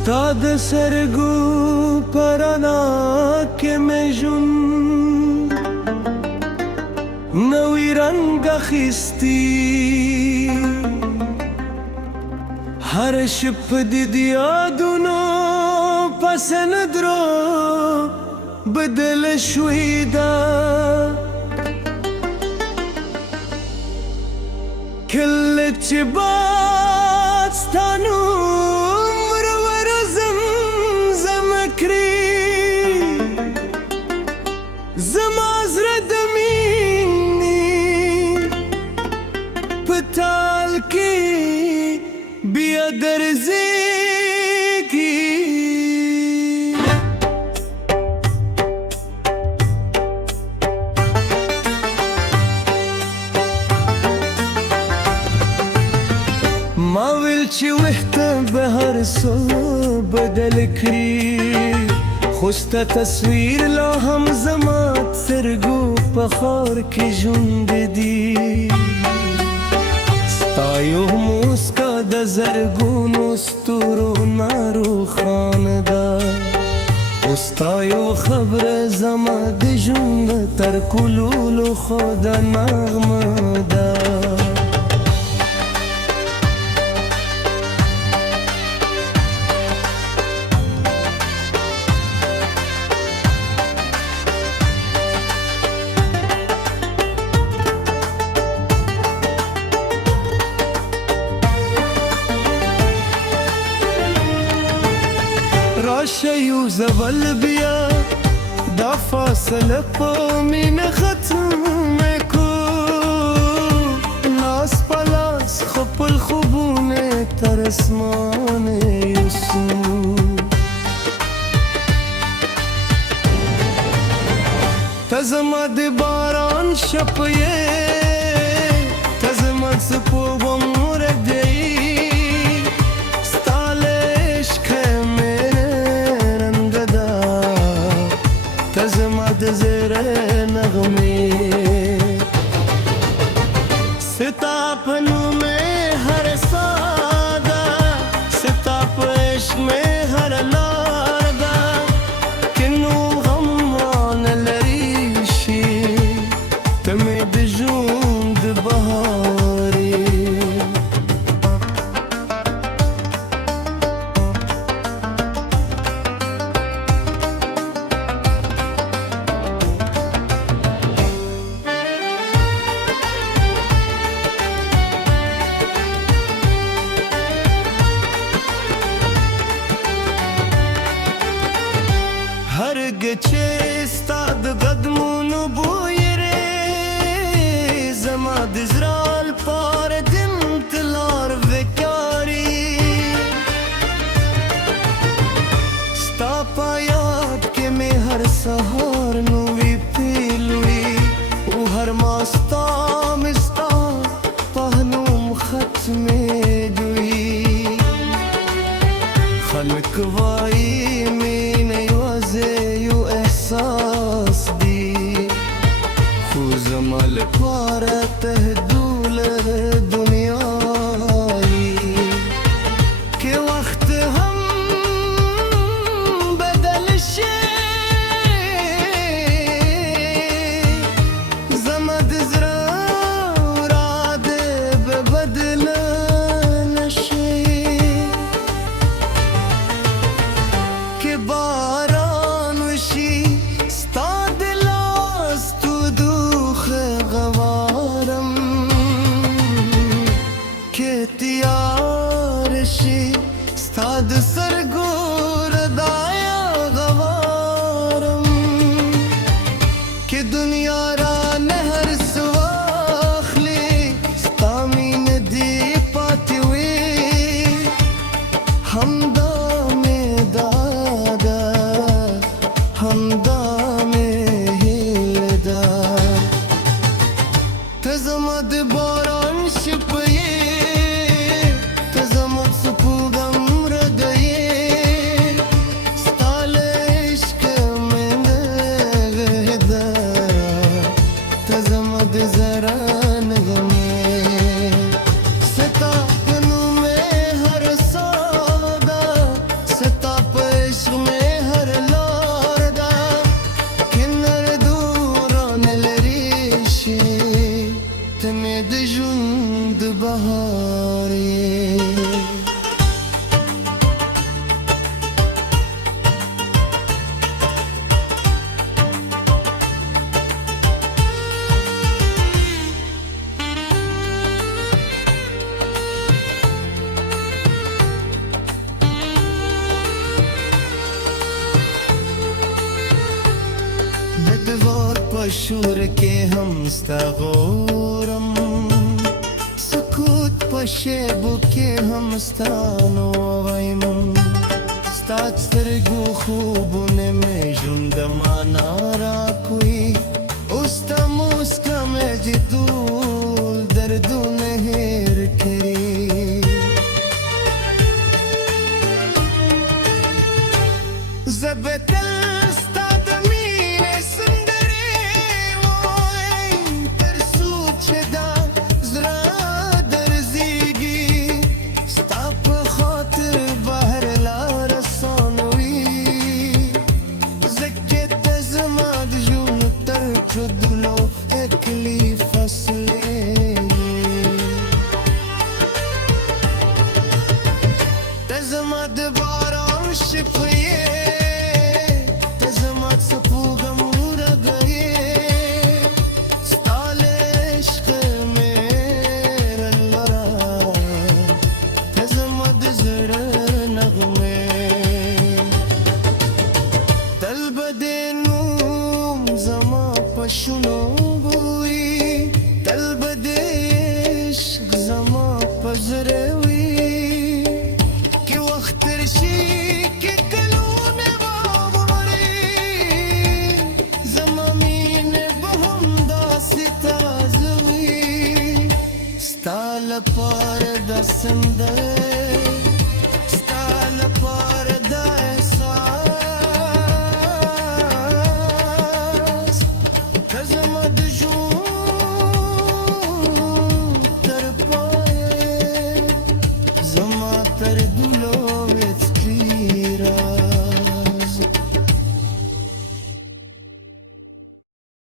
استاد سرگو پرانا که مجون نوی رنگ خیستی هر شب دید یادونو پس ندرو بدل شویده کل چی باستانو مرور زمزم کری زمازر دمینی پتال کی بیا درزی ما ویل چې وحته به هر څه بدل کړي خو ستا تصویر لا هم زما سترګو په خار کې ژوند دي ستا یو موسکا د زرګونو ستورو نه روښانه ده او ستا یو خبره زما د ژوند تر کولو خو د نغمه ده راشه یو زول بیا دا فاصله پا مینه ختم کو لاس پلاس خپل خوبونه تر اسمان یوسو تزما د باران شپیه تزما سپو بمور دی زره نغمه ستا پنو میں ہر سادا ستا پشک میں ہر لاردا کنو غمان لریشی تمہیں دجوند بہاری هرگه چه استاد قدمونو بویره زما دزرال پار دم تلار وکاری ستا پا یاد که میں ہر سہار نوی پیلوی او ہر ماستا مستا پہنوم ختم دوی خلق وائی یو احساس دی خو زما لپاره تهدول دنیایی که وقت هم بدل شي زما د زړه اراده به بدله نشي که باران وشي ستا د لاس تو دوخ غوارم ژوند بهار یې شور کې هم ستا غورم سکوت په شیبو کې هم ستا نو وایم ستا سترګو خوبونه مې ژوند معنا راکوي اوس ته موسکا مې چې ټول دردونه هېر کړي زه به تل ستا د مینې سندرې وایم تر څو چې دا زړه درزیږي ستا په خاطر بهر لار آسان وي ځکه ته زما د ژوند تر ټولو ښکلي فصل یې ته زما د باران شپه یې شنو بوي تل به د عشق زما په زړه وي که وخت ترشي که کلونه به ومري زما مینه به همداسې تازه وي ستا لپاره دا سندره ستا لپاره دا احساس زما د ژوند